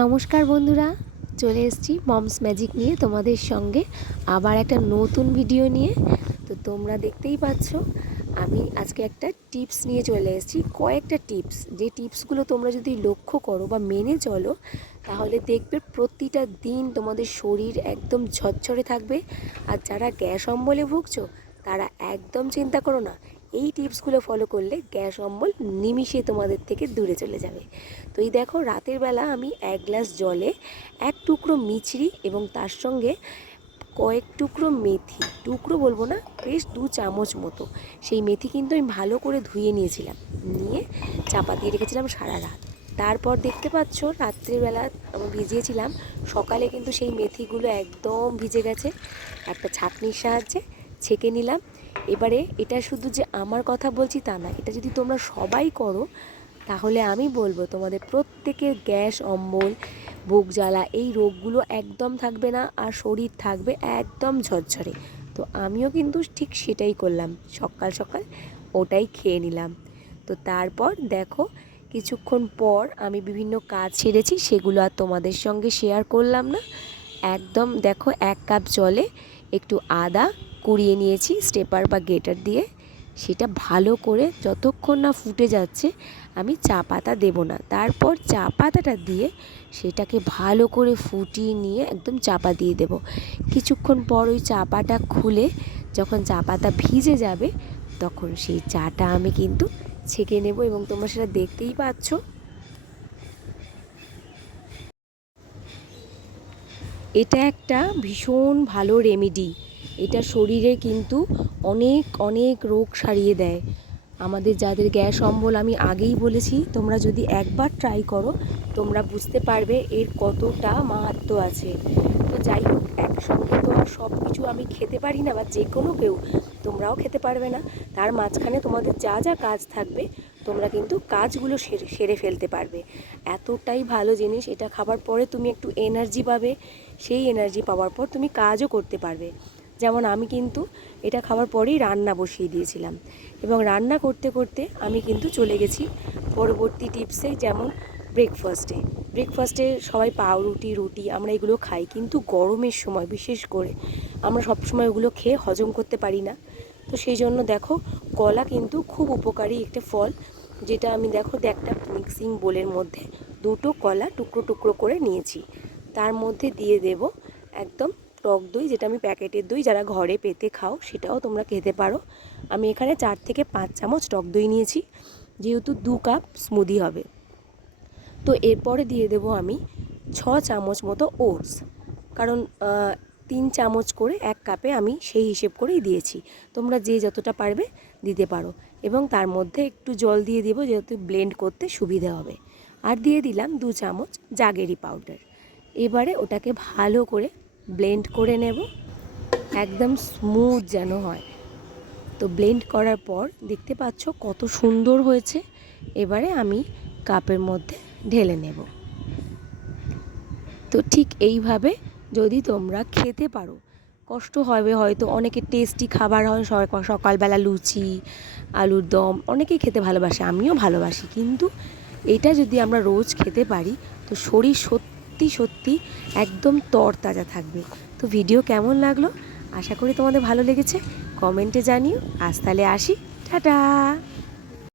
নমস্কার বন্ধুরা, চলে এসেছি মমস ম্যাজিক নিয়ে তোমাদের সঙ্গে আবার একটা নতুন ভিডিও নিয়ে। তো তোমরা দেখতেই পাচ্ছ, আমি আজকে একটা টিপস নিয়ে চলে এসেছি। কয়েকটা টিপস, যে টিপসগুলো তোমরা যদি লক্ষ্য করো বা মেনে চলো, তাহলে দেখবে প্রতিটা দিন তোমাদের শরীর একদম ঝরঝরে থাকবে। আর যারা গ্যাস অম্বলে ভুগছো, তারা একদম চিন্তা করো না এই টিপসগুলো ফলো করলে গ্যাস অম্বল নিমিষে তোমাদের থেকে দূরে চলে যাবে। তো এই দেখো, রাতের বেলা আমি এক গ্লাস জলে এক টুকরো মিছরি এবং তার সঙ্গে কয়েক টুকরো মেথি, টুকরো বলব না, বেশ দু চামচ মতো। সেই মেথি কিন্তু আমি ভালো করে ধুয়ে নিয়েছিলাম, নিয়ে চাপা দিয়ে রেখেছিলাম সারা রাত। তারপর দেখতে পাচ্ছ রাত্রিবেলা আমি ভিজিয়েছিলাম, সকালে কিন্তু সেই মেথিগুলো একদম ভিজে গেছে। একটা ছাঁকনির সাহায্যে ছেঁকে নিলাম এবারে এটা শুধু যে আমার কথা বলছি তা না, এটা যদি তোমরা সবাই করো, তাহলে আমি বলব তোমাদের প্রত্যেকের গ্যাস, অম্বল, বুক জ্বালা, এই রোগগুলো একদম থাকবে না আর শরীর থাকবে একদম ঝরঝরে। তো আমিও কিন্তু ঠিক সেটাই করলাম, সকাল সকাল ওটাই খেয়ে নিলাম। তো তারপর দেখো, কিছুক্ষণ পর আমি বিভিন্ন কাজ ছেড়েছি সেগুলো আর তোমাদের সঙ্গে শেয়ার করলাম না। একদম দেখো এক কাপ জলে একটু আদা কুড়িয়ে নিয়েছি স্টেপার বা গেটার দিয়ে। সেটা ভালো করে যতক্ষণ না ফুটে যাচ্ছে, আমি চা পাতা দেবো না। তারপর চা পাতাটা দিয়ে সেটাকে ভালো করে ফুটিয়ে নিয়ে একদম চাপা দিয়ে দেব। কিছুক্ষণ পর ওই চাপাটা খুলে যখন চা পাতা ভিজে যাবে, তখন সেই চাটা আমি কিন্তু ছেঁকে নেব এবং তোমরা সেটা দেখতেই পাচ্ছ। এটা একটা ভীষণ ভালো রেমেডি এটা শরীরে কিন্তু অনেক অনেক রোগ সারিয়ে দেয়। আমাদের যাদের গ্যাস অম্বল আমি আগেই বলেছি, তোমরা যদি একবার ট্রাই করো, তোমরা বুঝতে পারবে এর কতটা মাহাত্ম আছে। তো যাই হোক, একসঙ্গে তো আর সব কিছু আমি খেতে পারি না বা যে কোনো কেউ, তোমরাও খেতে পারবে না। তার মাঝখানে তোমাদের যা যা কাজ থাকবে, তোমরা কিন্তু কাজগুলো সেরে সেরে ফেলতে পারবে। এতটাই ভালো জিনিস, এটা খাবার পরে তুমি একটু এনার্জি পাবে, সেই এনার্জি পাওয়ার পর তুমি কাজও করতে পারবে। যেমন আমি কিন্তু এটা খাওয়ার পরেই রান্না বসিয়ে দিয়েছিলাম। এবং রান্না করতে করতে আমি কিন্তু চলে গেছি পরবর্তী টিপসে যেমন ব্রেকফাস্টে ব্রেকফাস্টে সবাই পাউরুটি, রুটি আমরা এগুলো খাই কিন্তু গরমের সময় বিশেষ করে আমরা সবসময় ওগুলো খেয়ে হজম করতে পারি না। তো সেই জন্য দেখো কলা কিন্তু খুব উপকারী একটা ফল। যেটা আমি দেখো একটা মিক্সিং বোলের মধ্যে দুটো কলা টুকরো টুকরো করে নিয়েছি। তার মধ্যে দিয়ে দেব একদম টক দই, যেটা আমি প্যাকেটের দই যারা ঘরে পেতে খাও, সেটাও তোমরা খেতে পারো। আমি এখানে চার থেকে পাঁচ চামচ টক দই নিয়েছি, যেহেতু দু কাপ স্মুদি হবে। তো এরপরে দিয়ে দেব আমি ছ চামচ মতো ওটস, কারণ তিন চামচ করে এক কাপে আমি সেই হিসেব করেই দিয়েছি। তোমরা যে যতটা পারবে দিতে পারো। এবং তার মধ্যে একটু জল দিয়ে দেবো, যেহেতু ব্লেন্ড করতে সুবিধে হবে। আর দিয়ে দিলাম দু চামচ জাগেরি পাউডার এবারে ওটাকে ভালো করে ব্লেন্ড করে নেব। একদম স্মুথ যেন হয়। তো ব্লেন্ড করার পর দেখতে পাচ্ছ কত সুন্দর হয়েছে। এবারে আমি কাপের মধ্যে ঢেলে নেব। তো ঠিক এইভাবে যদি তোমরা খেতে পারো, কষ্ট হবে হয়তো। অনেকে টেস্টি খাবার হয় সকালবেলা লুচি, আলুর দম, অনেকেই খেতে ভালোবাসে, আমিও ভালোবাসি। কিন্তু এটা যদি আমরা রোজ খেতে পারি, তো শরীর সত্যি সত্যি একদম তরতাজা থাকবে। তো ভিডিও কেমন লাগল? আশা করি তোমাদের ভালো লেগেছে। কমেন্টে জানিও। আজ তাহলে আসি। টাটা!